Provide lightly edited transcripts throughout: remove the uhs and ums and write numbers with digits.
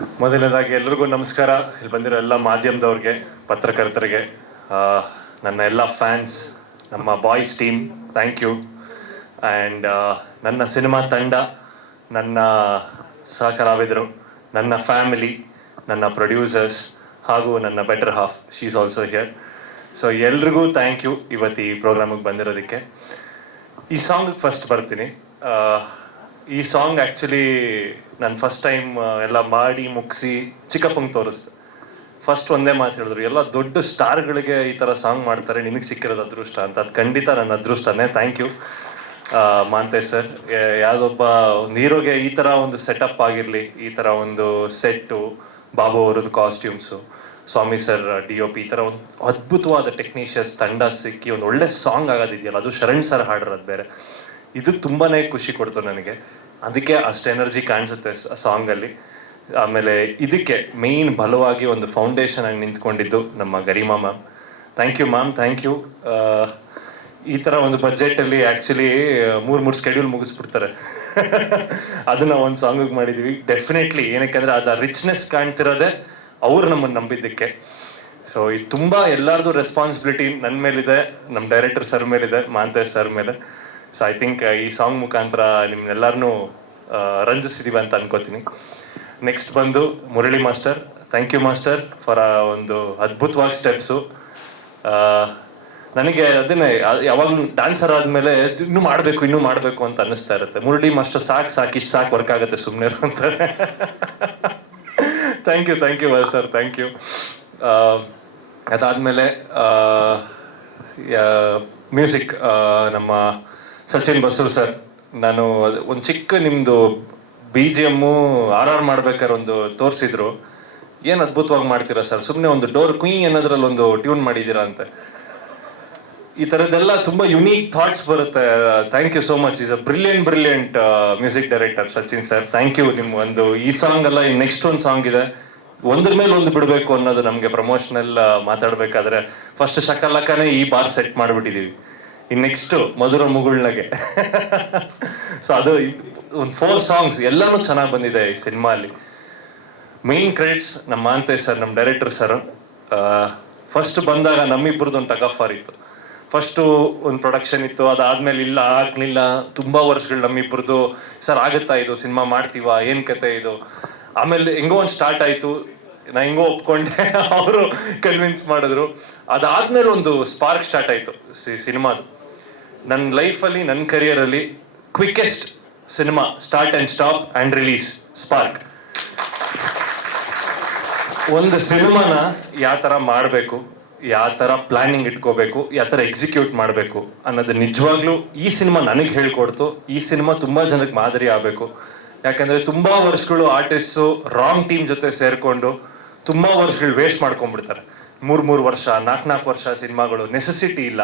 ಮೊದಲನೇದಾಗಿ ಎಲ್ರಿಗೂ ನಮಸ್ಕಾರ. ಇಲ್ಲಿ ಬಂದಿರೋ ಎಲ್ಲ ಮಾಧ್ಯಮದವ್ರಿಗೆ, ಪತ್ರಕರ್ತರಿಗೆ, ನನ್ನ ಎಲ್ಲ ಫ್ಯಾನ್ಸ್, ನಮ್ಮ boys team, thank you. And ನನ್ನ ಸಿನಿಮಾ ತಂಡ, ನನ್ನ ಸಹಕಲಾವಿದರು, ನನ್ನ ಫ್ಯಾಮಿಲಿ, ನನ್ನ ಪ್ರೊಡ್ಯೂಸರ್ಸ್ ಹಾಗೂ ನನ್ನ better half, she is also here. So ಎಲ್ರಿಗೂ ಥ್ಯಾಂಕ್ ಯು ಇವತ್ತು ಈ ಪ್ರೋಗ್ರಾಮಿಗೆ ಬಂದಿರೋದಕ್ಕೆ. ಈ ಸಾಂಗಿಗೆ ಫಸ್ಟ್ ಬರ್ತೀನಿ. ಈ ಸಾಂಗ್ ಆ್ಯಕ್ಚುಲಿ ನಾನು ಫಸ್ಟ್ ಟೈಮ್ ಎಲ್ಲ ಮಾಡಿ ಮುಗಿಸಿ ಚಿಕ್ಕಪ್ಪಂಗೆ ತೋರಿಸ್ದೆ. ಫಸ್ಟ್ ಒಂದೇ ಮಾತು ಹೇಳಿದ್ರು, ಎಲ್ಲ ದೊಡ್ಡ ಸ್ಟಾರ್ಗಳಿಗೆ ಈ ಥರ ಸಾಂಗ್ ಮಾಡ್ತಾರೆ, ನಿನಗೆ ಸಿಕ್ಕಿರೋದು ಅದೃಷ್ಟ ಅಂತ. ಅದು ಖಂಡಿತ ನನ್ನ ಅದೃಷ್ಟನೇ. Thank you Mantesh sir. ಯಾವುದೊಬ್ಬ ಹೀರೋಗೆ ಈ ಥರ ಒಂದು ಸೆಟಪ್ ಆಗಿರಲಿ, ಈ ಥರ ಒಂದು ಸೆಟ್ಟು, ಬಾಬು ಅವ್ರದ್ದು ಕಾಸ್ಟ್ಯೂಮ್ಸು, ಸ್ವಾಮಿ ಸರ್ DOP, ಈ ಥರ ಒಂದು ಅದ್ಭುತವಾದ ಟೆಕ್ನಿಷಿಯನ್ಸ್ ತಂಡ ಸಿಕ್ಕಿ ಒಂದು ಒಳ್ಳೆ ಸಾಂಗ್ ಆಗೋದಿದೆಯಲ್ಲ, ಅದು ಶರಣ್ ಸರ್ ಹಾಡಿರೋದು ಬೇರೆ. ಇದು ತುಂಬಾ ಖುಷಿ ಕೊಡ್ತು ನನಗೆ. ಅದಕ್ಕೆ ಅಷ್ಟು ಎನರ್ಜಿ ಕಾಣಿಸುತ್ತೆ ಸಾಂಗಲ್ಲಿ. ಆಮೇಲೆ ಇದಕ್ಕೆ ಮೇಯ್ನ್ ಬಲವಾಗಿ ಒಂದು ಫೌಂಡೇಶನ್ ಆಗಿ ನಿಂತ್ಕೊಂಡಿದ್ದು ನಮ್ಮ Garima ma'am. Thank you ma'am, thank you. ಈ ಥರ ಒಂದು ಬಜೆಟಲ್ಲಿ ಆ್ಯಕ್ಚುಲಿ ಮೂರು ಸ್ಕೆಡ್ಯೂಲ್ ಮುಗಿಸ್ಬಿಡ್ತಾರೆ. ಅದನ್ನ ಒಂದು ಸಾಂಗಿಗೆ ಮಾಡಿದ್ದೀವಿ. ಡೆಫಿನೆಟ್ಲಿ ಏನಕ್ಕೆಂದರೆ ಅದು ರಿಚ್ನೆಸ್ ಕಾಣ್ತಿರೋದೆ ಅವ್ರು ನಮ್ಮನ್ನು ನಂಬಿದ್ದಕ್ಕೆ. ಸೊ ಇದು ತುಂಬ ಎಲ್ಲರದು ರೆಸ್ಪಾನ್ಸಿಬಿಲಿಟಿ ನನ್ನ ಮೇಲಿದೆ, ನಮ್ಮ ಡೈರೆಕ್ಟರ್ ಸರ್ ಮೇಲಿದೆ, ಮಾಂತೇಶ್ ಸರ್ ಮೇಲೆ. ಸೊ ಐ ಥಿಂಕ್ ಈ ಸಾಂಗ್ ಮುಖಾಂತರ ನಿಮ್ಮನ್ನೆಲ್ಲರನ್ನೂ ರಂಜಿಸಿದೀವಿ ಅಂತ ಅನ್ಕೋತೀನಿ. ನೆಕ್ಸ್ಟ್ ಬಂದು Murali master. Thank you master for ಒಂದು ಅದ್ಭುತವಾಗಿ ಸ್ಟೆಪ್ಸು. ನನಗೆ ಅದನ್ನೇ ಯಾವಾಗಲೂ ಡ್ಯಾನ್ಸರ್ ಆದಮೇಲೆ ಇನ್ನೂ ಮಾಡಬೇಕು ಅಂತ ಅನ್ನಿಸ್ತಾ ಇರುತ್ತೆ. ಮುರಳಿ ಮಾಸ್ಟರ್ ಸಾಕು ಇಷ್ಟು ಸಾಕು ವರ್ಕ್ ಆಗುತ್ತೆ, ಸುಮ್ಮನೆ ಅಂತಾರೆ. Thank you master, thank you. ಅದಾದಮೇಲೆ ಮ್ಯೂಸಿಕ್ ನಮ್ಮ ಸಚಿನ್ ಬಸೂರ್ ಸರ್. ನಾನು ಒಂದು ಚಿಕ್ಕ ನಿಮ್ಮದು BGM RR ಮಾಡ್ಬೇಕಾದ್ರೆ ಒಂದು ತೋರಿಸಿದ್ರು. ಏನು ಅದ್ಭುತವಾಗಿ ಮಾಡ್ತೀರಾ ಸರ್, ಸುಮ್ಮನೆ ಒಂದು ಡೋರ್ ಕುಯ್ ಅನ್ನೋದ್ರಲ್ಲಿ ಒಂದು ಟ್ಯೂನ್ ಮಾಡಿದ್ದೀರಾ ಅಂತ. ಈ ಥರದ್ದೆಲ್ಲ ತುಂಬ ಯುನೀಕ್ ಥಾಟ್ಸ್ ಬರುತ್ತೆ. Thank you so much. Is a brilliant music director Sachin sir. Thank you. ನಿಮ್ಮ ಒಂದು ಈ ಸಾಂಗ್ ಅಲ್ಲ, ಈ ನೆಕ್ಸ್ಟ್ ಒಂದು ಸಾಂಗ್ ಇದೆ, ಒಂದ್ರ ಮೇಲೆ ಒಂದು ಬಿಡಬೇಕು ಅನ್ನೋದು ನಮಗೆ ಪ್ರಮೋಷನಲ್ ಮಾತಾಡಬೇಕಾದ್ರೆ ಫಸ್ಟ್ ಶಕಲಕನೇ ಈ ಬಾರ್ ಸೆಟ್ ಮಾಡಿಬಿಟ್ಟಿದ್ದೀವಿ. ಇನ್ನು ನೆಕ್ಸ್ಟು ಮಧುರ ಮುಗುಳ್ನಗೆ. ಸೊ ಅದು ಒಂದು 4 ಸಾಂಗ್ಸ್ ಎಲ್ಲನೂ ಚೆನ್ನಾಗಿ ಬಂದಿದೆ ಈ ಸಿನಿಮಾಲಿ. ಮೇನ್ ಕ್ರೆಡಿಟ್ಸ್ ನಮ್ಮ ಮಾಂತೇಶ್ ಸರ್, ನಮ್ಮ ಡೈರೆಕ್ಟರ್ ಸರ್. ಫಸ್ಟ್ ಬಂದಾಗ ನಮ್ಮಿಬ್ಬರದ್ದು ಒಂದು ಟಗಫಾರ್ ಇತ್ತು. ಫಸ್ಟು ಒಂದು ಪ್ರೊಡಕ್ಷನ್ ಇತ್ತು, ಅದಾದ್ಮೇಲೆ ಆಗಲಿಲ್ಲ. ತುಂಬ ವರ್ಷಗಳು ನಮ್ಮಿಬ್ಬರದು, ಸರ್ ಆಗುತ್ತಾ ಇದು ಸಿನಿಮಾ ಮಾಡ್ತೀವಾ, ಏನು ಕತೆ ಇದು. ಆಮೇಲೆ ಹೆಂಗೋ ಒಂದು ಸ್ಟಾರ್ಟ್ ಆಯಿತು, ನಾ ಹೆಂಗೋ ಒಪ್ಕೊಂಡೆ, ಅವರು ಕನ್ವಿನ್ಸ್ ಮಾಡಿದ್ರು. ಅದಾದ್ಮೇಲೆ ಒಂದು ಸ್ಪಾರ್ಕ್ ಸ್ಟಾರ್ಟ್ ಆಯಿತು ಸಿನಿಮಾದು. ನನ್ನ ಲೈಫಲ್ಲಿ, ನನ್ನ ಕರಿಯರಲ್ಲಿ quickest cinema, start and stop and release, spark. ಒಂದು ಸಿನಿಮಾನ ಯಾವ ಥರ ಮಾಡಬೇಕು, ಯಾವ ಥರ ಪ್ಲಾನಿಂಗ್ ಇಟ್ಕೋಬೇಕು, ಯಾವ ಥರ ಎಕ್ಸಿಕ್ಯೂಟ್ ಮಾಡಬೇಕು ಅನ್ನೋದು ನಿಜವಾಗ್ಲೂ ಈ ಸಿನಿಮಾ ನನಗೆ ಹೇಳ್ಕೊಡ್ತು. ಈ ಸಿನಿಮಾ ತುಂಬ ಜನಕ್ಕೆ ಮಾದರಿ ಆಗಬೇಕು. ಯಾಕಂದರೆ ತುಂಬ ವರ್ಷಗಳು ಆರ್ಟಿಸ್ಟು ರಾಂಗ್ ಟೀಮ್ ಜೊತೆ ಸೇರಿಕೊಂಡು ತುಂಬ ವರ್ಷಗಳು ವೇಸ್ಟ್ ಮಾಡ್ಕೊಂಡ್ಬಿಡ್ತಾರೆ. 3 ವರ್ಷ 4 ವರ್ಷ ಸಿನಿಮಾಗಳು ನೆಸೆಸಿಟಿ ಇಲ್ಲ.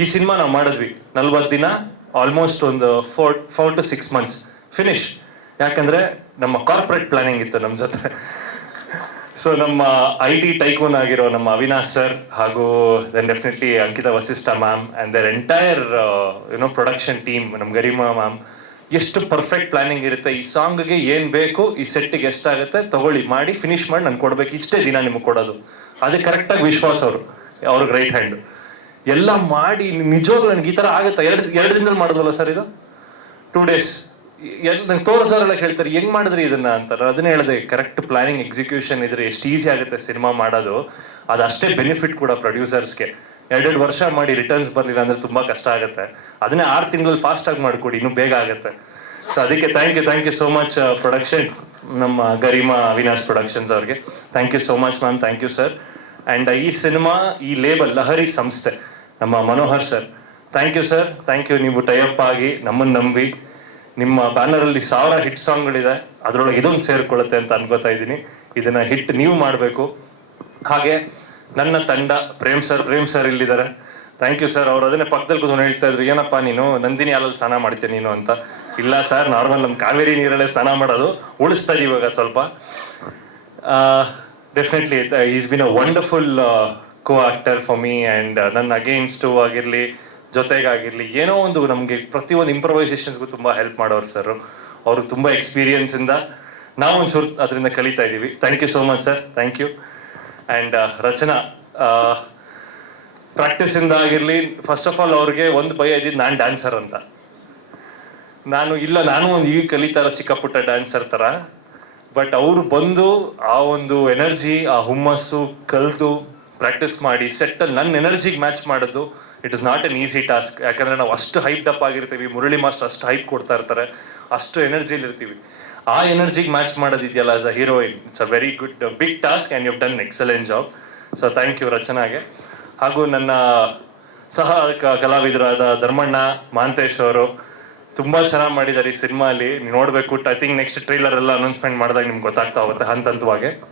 ಈ ಸಿನಿಮಾ ನಾವು ಮಾಡಿದ್ವಿ 40 ದಿನ, ಆಲ್ಮೋಸ್ಟ್ ಒಂದು 4 to 6 months ಫಿನಿಶ್. ಯಾಕಂದರೆ ನಮ್ಮ ಕಾರ್ಪೊರೇಟ್ ಪ್ಲಾನಿಂಗ್ ಇತ್ತು ನಮ್ಮ ಜೊತೆ. ಸೊ ನಮ್ಮ IT ಟೈಕೂನ್ ಆಗಿರೋ ನಮ್ಮ ಅವಿನಾಶ್ ಸರ್ ಹಾಗೂ then definitely Ankita Vasishtha ma'am and their entire production team, ನಮ್ಮ ಗರಿಮಾ ಮ್ಯಾಮ್, ಎಷ್ಟು ಪರ್ಫೆಕ್ಟ್ ಪ್ಲಾನಿಂಗ್ ಇರುತ್ತೆ. ಈ ಸಾಂಗ್ಗೆ ಏನು ಬೇಕು, ಈ ಸೆಟ್ಟಿಗೆ ಎಷ್ಟಾಗುತ್ತೆ ತಗೊಳ್ಳಿ, ಮಾಡಿ ಫಿನಿಶ್ ಮಾಡಿ ನಾನು ಕೊಡ್ಬೇಕು, ಇಷ್ಟೇ ದಿನ ನಿಮಗೆ ಕೊಡೋದು. ಅದೇ ಕರೆಕ್ಟಾಗಿ ವಿಶ್ವಾಸ್ ಅವ್ರಿಗೆ ರೈಟ್ ಹ್ಯಾಂಡು ಎಲ್ಲ ಮಾಡಿ ನಿಜವಾಗ್ಲೂ ನನಗೆ ಈ ಥರ ಆಗುತ್ತೆ. ಎರಡು ದಿನದಲ್ಲಿ ಮಾಡಿದ್ವಲ್ಲ ಸರ್ ಇದು, 2 days. ನಂಗೆ ತೋರಿಸೋರೆಲ್ಲ ಕೇಳ್ತಾರೆ ಹೆಂಗ್ ಮಾಡಿದ್ರಿ ಇದನ್ನ ಅಂತಾರೆ. ಅದನ್ನೇ ಹೇಳಿದೆ, ಕರೆಕ್ಟ್ ಪ್ಲಾನಿಂಗ್ ಎಕ್ಸಿಕ್ಯೂಷನ್ ಇದ್ರೆ ಎಷ್ಟು ಈಸಿ ಆಗುತ್ತೆ ಸಿನಿಮಾ ಮಾಡೋದು. ಅದಷ್ಟೇ ಬೆನಿಫಿಟ್ ಕೂಡ ಪ್ರೊಡ್ಯೂಸರ್ಸ್ಗೆ. 2 ವರ್ಷ ಮಾಡಿ ರಿಟರ್ನ್ಸ್ ಬರಲಿಲ್ಲ ಅಂದ್ರೆ ತುಂಬಾ ಕಷ್ಟ ಆಗುತ್ತೆ. ಅದನ್ನೇ 6 ತಿಂಗಳಲ್ಲಿ ಫಾಸ್ಟ್ ಆಗಿ ಮಾಡಿಕೊಡಿ, ಇನ್ನೂ ಬೇಗ ಆಗುತ್ತೆ. ಸೊ ಅದಕ್ಕೆ thank you so much production, ನಮ್ಮ ಗರಿಮಾ ಅವಿನಾಶ್ ಪ್ರೊಡಕ್ಷನ್ಸ್ ಅವ್ರಿಗೆ thank you so much ma'am, thank you sir. And ಈ ಸಿನಿಮಾ, ಈ ಲೇಬಲ್ ಲಹರಿ ಸಂಸ್ಥೆ, ನಮ್ಮ Manohar sir, thank you sir, thank you. ನೀವು ಟೈಅಪ್ ಆಗಿ ನಮ್ಮನ್ನು ನಂಬಿ, ನಿಮ್ಮ ಬ್ಯಾನರಲ್ಲಿ 1000 ಹಿಟ್ ಸಾಂಗ್ಗಳಿದೆ, ಅದರೊಳಗೆ ಇದೊಂದು ಸೇರ್ಕೊಳ್ಳುತ್ತೆ ಅಂತ ಅನ್ಕೋತಾ ಇದ್ದೀನಿ. ಇದನ್ನ ಹಿಟ್ ನೀವು ಮಾಡಬೇಕು. ಹಾಗೆ ನನ್ನ ತಂಡ, ಪ್ರೇಮ್ ಸರ್ ಇಲ್ಲಿದ್ದಾರೆ. Thank you sir. ಅವ್ರು ಅದನ್ನೇ ಪಕ್ಕದಲ್ಲಿ ಕೂತ್ಕೊಂಡು ಹೇಳ್ತಾ ಇದ್ರು, ಏನಪ್ಪ ನೀನು ನಂದಿನಿ ಹಾಲಲ್ಲಿ ಸ್ನಾನ ಮಾಡ್ತೀನಿ ನೀನು ಅಂತ. ಇಲ್ಲ ಸರ್, ನಾರ್ಮಲ್ ನಮ್ಮ ಕಾವೇರಿ ನೀರಲ್ಲೇ ಸ್ನಾನ ಮಾಡೋದು, ಉಳಿಸ್ತಾ ಇದೀವಿ ಇವಾಗ ಸ್ವಲ್ಪ. Definitely is been a wonderful co-actor for me. And ನನ್ನ ಅಗೇನ್ಸ್ಟು ಆಗಿರಲಿ, ಜೊತೆಗಾಗಿರಲಿ, ಏನೋ ಒಂದು ನಮಗೆ ಪ್ರತಿಯೊಂದು ಇಂಪ್ರವೈಸೇಷನ್ಸ್ಗೂ ತುಂಬ ಹೆಲ್ಪ್ ಮಾಡೋರು ಸರ್. ಅವರು ತುಂಬ ಎಕ್ಸ್ಪೀರಿಯನ್ಸಿಂದ ನಾವು ಒಂಚೂರು ಅದರಿಂದ ಕಲಿತಾ ಇದ್ದೀವಿ. Thank you so much sir, thank you. And Rachana, ಪ್ರಾಕ್ಟೀಸಿಂದ ಆಗಿರಲಿ, ಫಸ್ಟ್ ಆಫ್ ಆಲ್ ಅವ್ರಿಗೆ ಒಂದು ಭಯ ಇದ್ದಿದ್ದು ನಾನು ಡ್ಯಾನ್ಸರ್ ಅಂತ. ನಾನು ಒಂದು ಈಗ ಕಲಿತಾ ಇರೋ ಚಿಕ್ಕ ಪುಟ್ಟ ಡ್ಯಾನ್ಸರ್ ಥರ. ಬಟ್ ಅವರು ಬಂದು ಆ ಒಂದು ಎನರ್ಜಿ, ಆ ಹುಮ್ಮಸ್ಸು ಕಲಿತು ಪ್ರಾಕ್ಟೀಸ್ ಮಾಡಿ ಸೆಟ್ಟಲ್ಲಿ ನನ್ನ ಎನರ್ಜಿಗೆ ಮ್ಯಾಚ್ ಮಾಡೋದು it is not an easy task. ಯಾಕಂದರೆ ನಾವು ಅಷ್ಟು ಹೈಪ್ ಅಪ್ ಆಗಿರ್ತೀವಿ, ಮುರಳಿ ಮಾಸ್ಟರ್ ಅಷ್ಟು ಹೈಪ್ ಕೊಡ್ತಾ ಇರ್ತಾರೆ, ಅಷ್ಟು ಎನರ್ಜಿಲಿ ಇರ್ತೀವಿ. ಆ ಎನರ್ಜಿಗೆ ಮ್ಯಾಚ್ ಮಾಡೋದಿದೆಯಲ್ಲ as a heroine, it's a very good big task and you done excellent job. So thank you ರಚನಾಗೆ. ಹಾಗೂ ನನ್ನ ಸಹ ಕಲಾವಿದರಾದ ಧರ್ಮಣ್ಣ, ಮಾಂತೇಶ್ ಅವರು ತುಂಬ ಚೆನ್ನಾಗಿ ಮಾಡಿದ್ದಾರೆ ಈ ಸಿನಿಮಾಲಿ. ನೋಡಬೇಕು. ಐ ಥಿಂಕ್ ನೆಕ್ಸ್ಟ್ ಟ್ರೈಲರ್ ಎಲ್ಲ ಅನೌನ್ಸ್ಮೆಂಟ್ ಮಾಡಿದಾಗ ನಿಮ್ಗೆ ಗೊತ್ತಾಗ್ತಾ ಹೋಗುತ್ತೆ ಹಂತ ಹಂತವಾಗಿ.